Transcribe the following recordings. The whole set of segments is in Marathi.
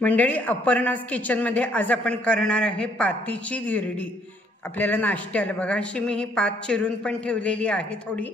मंडळी, अपर्णास किचनमध्ये आज आपण करणार आहे पातीची धिरडी. आपल्याला नाश्त्याला बघा अशी मी ही पात चिरून पण ठेवलेली आहे. थोडी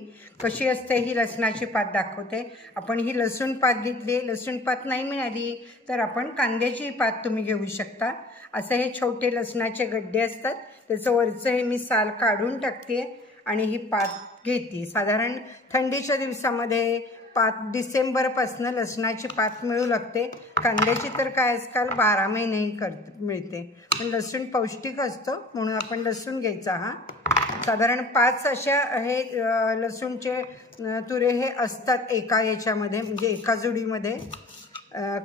कशी असते ही लसणाची पात दाखवते. आपण ही लसूण पात घेतली. लसूण पात नाही मिळाली तर आपण कांद्याची पात तुम्ही घेऊ शकता. असे हे छोटे लसणाचे गड्डे असतात, त्याचं वरचं हे मी साल काढून टाकते आणि ही पात घेते. साधारण थंडीच्या दिवसामध्ये पात डिसेंबरपासून लसणाची पात मिळू लागते. कांद्याची तर काय आजकाल 12 महिनेही मिळते, पण लसूण पौष्टिक असतो म्हणून आपण लसूण घ्यायचा. हा साधारण 5 अशा हे लसूणचे तुरे हे असतात एका याच्यामध्ये, म्हणजे एका जोडीमध्ये.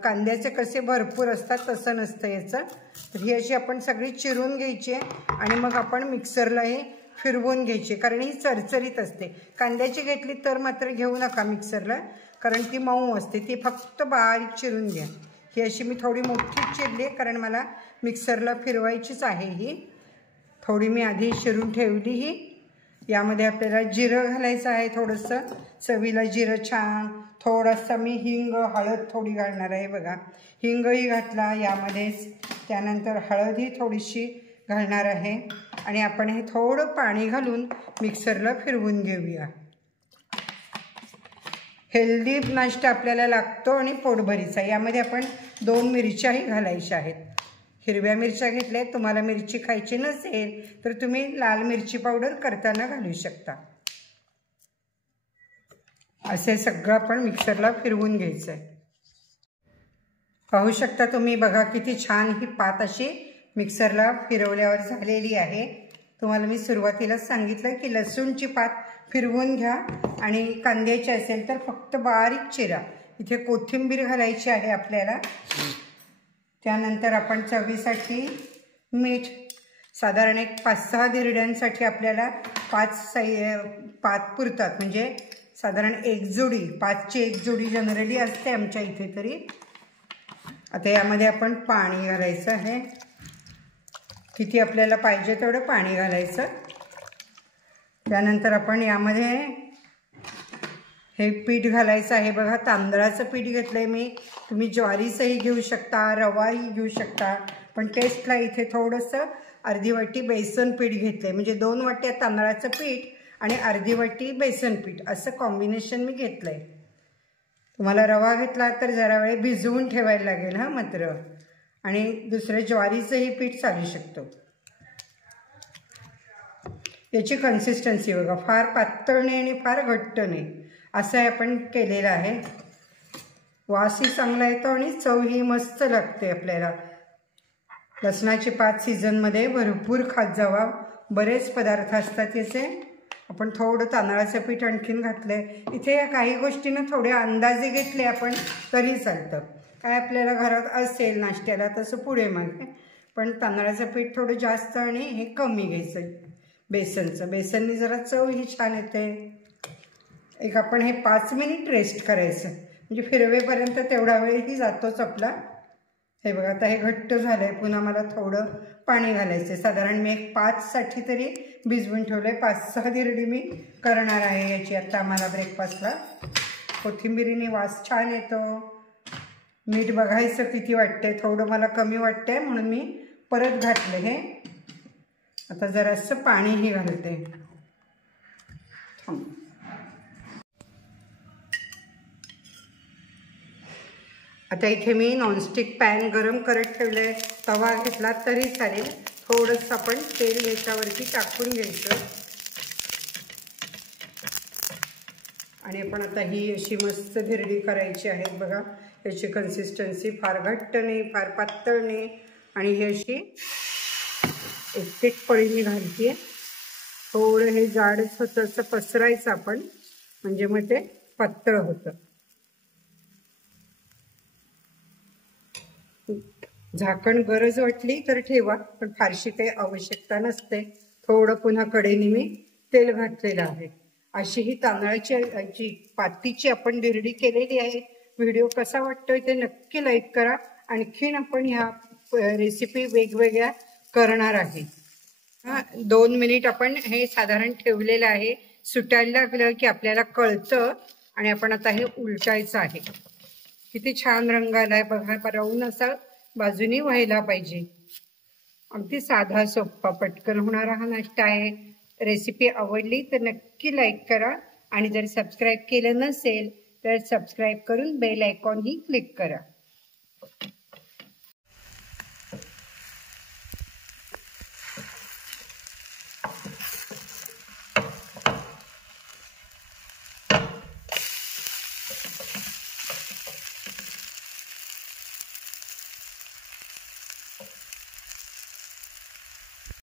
कांद्याचे कसे भरपूर असतात तसं नसतं याचं. तर ही अशी आपण सगळी चिरून घ्यायची आणि मग आपण मिक्सरला हे फिरवून घ्यायची, कारण ही चरचरीत असते. कांद्याची घेतली तर मात्र घेऊ नका मिक्सरला, कारण ती मऊ असते. ती फक्त बारीक चिरून घ्या. ही अशी मी थोडी मोठी चिरली आहे, कारण मला मिक्सरला फिरवायचीच आहे. ही थोडी मी आधी चिरून ठेवली. ही यामध्ये आपल्याला जिरं घालायचं आहे, थोडंसं चवीला जिरं छान. थोडासा मी हिंग, हळद थोडी घालणार आहे. बघा, हिंगही घातला यामध्येच. त्यानंतर हळदही थोडीशी घालणार आहे आणि आपण हे थोडं पाणी घालून मिक्सरला फिरवून घेऊया. हेल्दी नाश्ता आपल्याला लागतो आणि पोटभरीचा. यामध्ये आपण 2 मिरच्याही घालायच्या आहेत. हिरव्या मिरच्या घेतल्या. तुम्हाला मिरची खायची नसेल तर तुम्ही लाल मिरची पावडर करताना घालू शकता. असे सगळं आपण मिक्सरला फिरवून घ्यायचं आहे. पाहू शकता तुम्ही, बघा किती छान ही पात अशी मिक्सरला फिरवल्यावर झालेली आहे. तुम्हाला मी सुरुवातीलाच सांगितलं की लसूणची पात फिरवून घ्या आणि कांद्याची असेल तर फक्त बारीक चिरा. इथे कोथिंबीर घालायची आहे आपल्याला. त्यानंतर आपण चवीसाठी मीठ. साधारण एक 5-6 धिरड्यांसाठी आपल्याला 5 पात पुरतात, म्हणजे साधारण एक जोडी, 5ची एक जोडी जनरली असते आमच्या इथे तरी. आता यामध्ये आपण पाणी घालायचं आहे. किती आपल्याला पाहिजे तेवढं पाणी घालायचं. त्यानंतर आपण यामध्ये हे पीठ घालायचं आहे. बघा, तांदळाचं पीठ घेतलं आहे मी. तुम्ही ज्वारीचंही घेऊ शकता, रवाही घेऊ शकता, पण टेस्टला इथे थोडंसं अर्धी वाटी बेसन पीठ घेतलं आहे. म्हणजे 2 वाट्या तांदळाचं पीठ आणि अर्धी वाटी बेसन पीठ असं कॉम्बिनेशन मी घेतलं आहे. तुम्हाला रवा घेतला तर जरा वेळ भिजवून ठेवायला लागेल हा मात्र. आणि दुसरं ज्वारीचंही पीठ चालू शकतो. याची कन्सिस्टन्सी बघा, फार पातळ नाही आणि फार घट्ट नाही, असं आपण केलेलं आहे. वासही चांगला येतो आणि चवही मस्त लागते आपल्याला. लसणाची पात सीझनमध्ये भरपूर खात जावा. बरेच पदार्थ असतात याचे. आपण थोडं तांदळाचं पीठ आणखीन घातलं आहे. इथे काही गोष्टीनं थोडे अंदाजे घेतले आपण तरी चालतं. काय आपल्याला घरात असेल नाश्त्याला तसं पुढे मागे, पण तांदळाचं पीठ थोडं जास्त आणि हे कमी घ्यायचं. बेसनचं, बेसनने जरा चव ही छान येते. एक आपण हे 5 मिनिट रेस्ट करायचं, म्हणजे फिरवेपर्यंत तेवढा वेळही जातोच आपला. हे बघा, आता हे घट्ट झालं आहे. पुन्हा मला थोडं पाणी घालायचं आहे. साधारण मी एक 5साठी तरी भिजवून ठेवलं आहे. 5-6 धिरडी मी करणार आहे याची आता आम्हाला ब्रेकफास्टला. कोथिंबिरीने वास छान येतो. मीठ बघायचं किती वाटतंय. थोडं मला कमी वाटतंय म्हणून मी परत घातलं हे. आता जरासं पाणीही घालते. आता इथे मी नॉनस्टिक पॅन गरम करत ठेवलं आहे. तवा घेतला तरी चालेल. थोडंसं आपण तेल याच्यावरती टाकून घ्यायचं आणि आपण आता ही अशी मस्त धिरडी करायची आहे. बघा, याची कन्सिस्टन्सी फार घट्ट नाही, फार पातळ नाही, आणि ही अशी एक पळीने घालते. थोडं हे जाडच होतं असं पसरायचं आपण, म्हणजे मग ते पातळ होतं. झाकण गरज वाटली तर ठेवा, पण फारशी काही आवश्यकता नसते. थोडं पुन्हा कडेने मी तेल घातलेलं आहे. अशी ही तांदळाची पातीची आपण धिरडी केलेली आहे. व्हिडिओ कसा वाटतोय ते नक्की लाईक करा. आणखीन आपण ह्या रेसिपी वेगवेगळ्या करणार आहे. 2 मिनिट आपण हे साधारण ठेवलेलं आहे. सुटायला लागलं की आपल्याला कळतं आणि आपण आता हे उलटायचं आहे. किती छान रंग आलाय बघा. ब्राऊन असा बाजूनी व्हायला पाहिजे. अगदी साधा सोपा पटकन होणारा हा नाश्ता आहे. रेसिपी आवडली तर नक्की लाईक करा आणि जर सबस्क्राईब केलं नसेल तर सबस्क्राईब करून बेल आयकॉनही क्लिक करा.